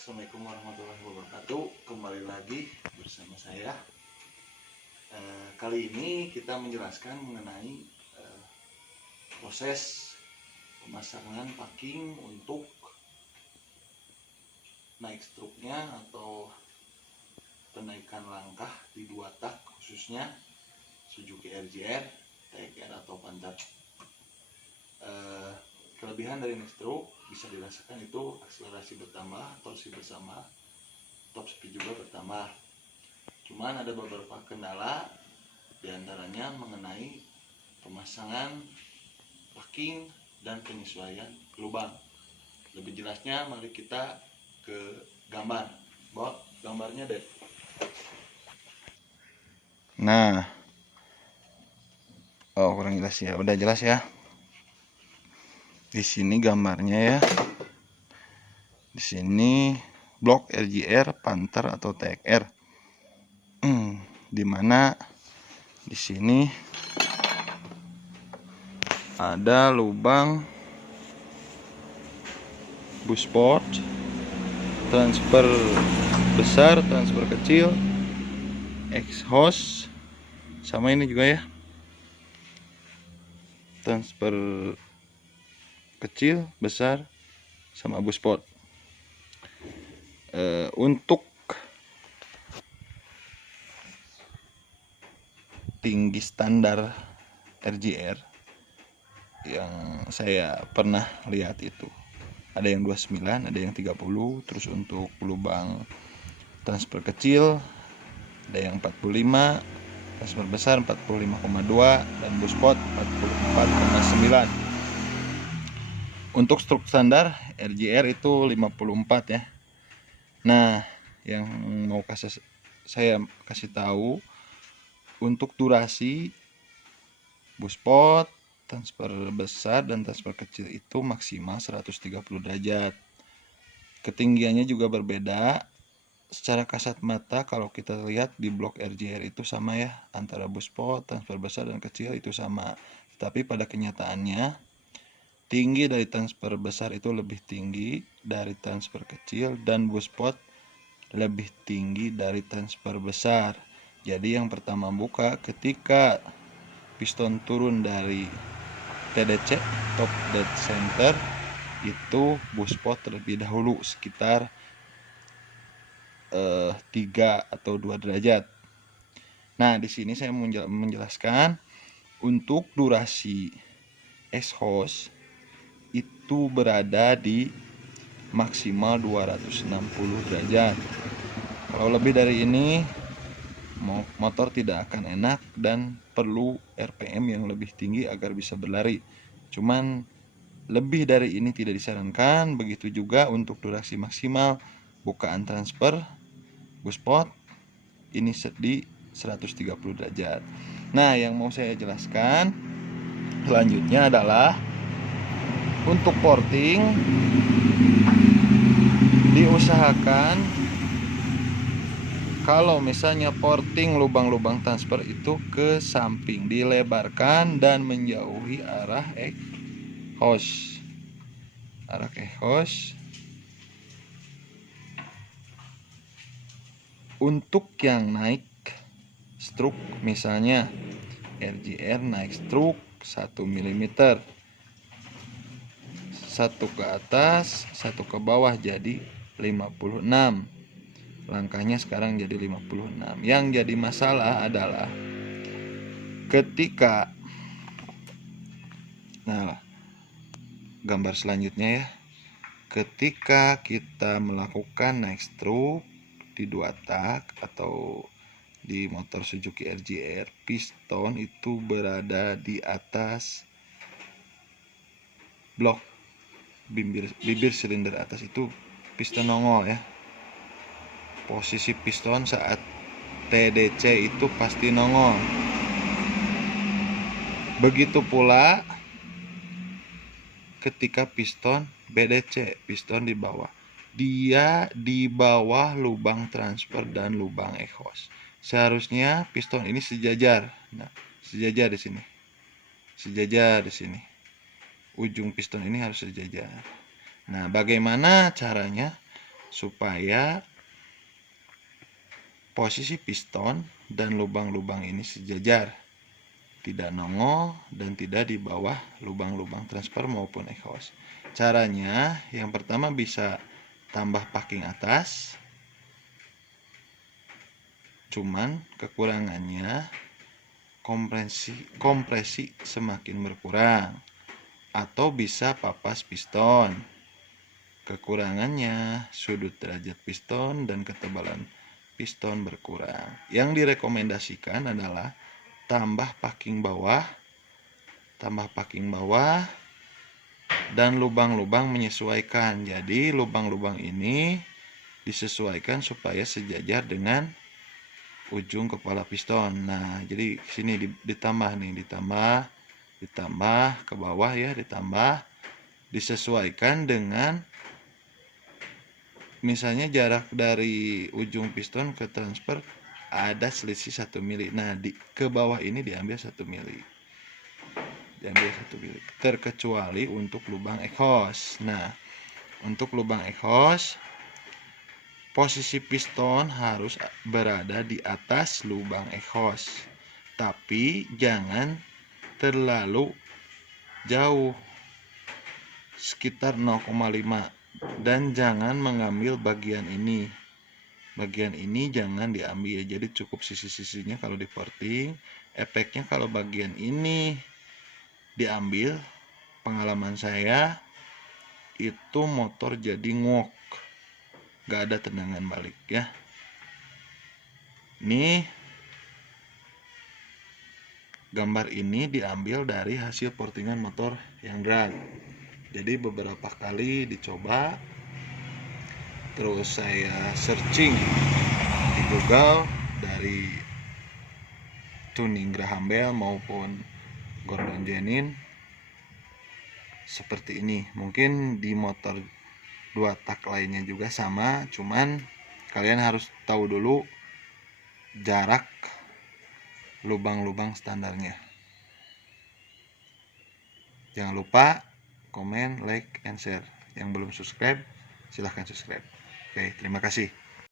Assalamualaikum warahmatullahi wabarakatuh. Kembali lagi bersama saya. Kali ini kita menjelaskan mengenai proses pemasangan packing untuk naik struknya atau penaikan langkah di 2 tak, khususnya Suzuki RJR, TXR atau Panther. Kelebihan dari naik struk bisa dirasakan itu akselerasi bertambah, torsi bersama, top speed juga bertambah. Cuman ada beberapa kendala, diantaranya mengenai pemasangan packing dan penyesuaian lubang. Lebih jelasnya mari kita ke gambar. Bawa gambarnya deh. Nah, kurang jelas ya. Udah jelas ya. Di sini gambarnya ya. Di sini blok RJR, Panther atau TXR. Dimana di sini ada lubang busport, transfer besar, transfer kecil, exhaust, sama ini juga ya, transfer kecil, besar, sama busport. Untuk tinggi standar RJR yang saya pernah lihat itu ada yang 29, ada yang 30. Terus untuk lubang transfer kecil ada yang 45, transfer besar 45,2, dan busport 44,9. Untuk struk standar RJR itu 54 ya. Nah, yang mau saya kasih tahu, untuk durasi busport, transfer besar dan transfer kecil itu maksimal 130 derajat. Ketinggiannya juga berbeda. Secara kasat mata kalau kita lihat di blok RJR itu sama ya, antara busport, transfer besar dan kecil itu sama. Tapi pada kenyataannya tinggi dari transfer besar itu lebih tinggi dari transfer kecil, dan busport lebih tinggi dari transfer besar. Jadi yang pertama buka ketika piston turun dari TDC, top dead center, itu busport terlebih dahulu sekitar 3 atau 2 derajat. Nah, di sini saya menjelaskan untuk durasi exhaust itu berada di maksimal 260 derajat. Kalau lebih dari ini motor tidak akan enak dan perlu RPM yang lebih tinggi agar bisa berlari. Cuman lebih dari ini tidak disarankan. Begitu juga untuk durasi maksimal bukaan transfer busport ini di 130 derajat. Nah, yang mau saya jelaskan selanjutnya adalah untuk porting diusahakan kalau misalnya porting lubang-lubang transfer itu ke samping, dilebarkan dan menjauhi arah exhaust. Arah exhaust. Untuk yang naik struk, misalnya RJR naik struk 1 mm, satu ke atas, satu ke bawah, jadi 56. Langkahnya sekarang jadi 56. Yang jadi masalah adalah ketika, nah gambar selanjutnya ya, ketika kita melakukan naik struk di 2 tak atau di motor Suzuki RJR, piston itu berada di atas blok bibir silinder atas, itu piston nongol ya. Posisi piston saat TDC itu pasti nongol. Begitu pula ketika piston BDC, piston di bawah. Dia di bawah lubang transfer dan lubang exhaust. Seharusnya piston ini sejajar. Nah, sejajar di sini. Sejajar di sini. Ujung piston ini harus sejajar. Nah, bagaimana caranya? supaya posisi piston dan lubang-lubang ini sejajar, tidak nongol dan tidak di bawah lubang-lubang transfer maupun exhaust. Caranya yang pertama bisa tambah packing atas, cuman kekurangannya kompresi semakin berkurang, atau bisa papas piston. Kekurangannya sudut derajat piston dan ketebalan piston berkurang. Yang direkomendasikan adalah tambah packing bawah dan lubang-lubang menyesuaikan. Jadi lubang-lubang ini disesuaikan supaya sejajar dengan ujung kepala piston. Nah, jadi sini ditambah ke bawah ya, disesuaikan dengan misalnya jarak dari ujung piston ke transfer ada selisih 1 mili. Nah, ke bawah ini diambil 1 mili. Terkecuali untuk lubang exhaust. Nah, untuk lubang exhaust posisi piston harus berada di atas lubang exhaust, tapi jangan terlalu jauh, sekitar 0,5, dan jangan mengambil bagian ini jangan diambil, jadi cukup sisi-sisinya kalau di porting. Efeknya kalau bagian ini diambil, pengalaman saya itu motor jadi ngok, gak ada tendangan balik ya. Nih, gambar ini diambil dari hasil portingan motor yang drag. Jadi beberapa kali dicoba, terus saya searching di Google dari tuning Graham Bell maupun Gordon Jenin seperti ini. Mungkin di motor 2 tak lainnya juga sama, cuman kalian harus tahu dulu jarak lubang-lubang standarnya. Jangan lupa komen, like, and share. Yang belum subscribe silahkan subscribe. Oke, terima kasih.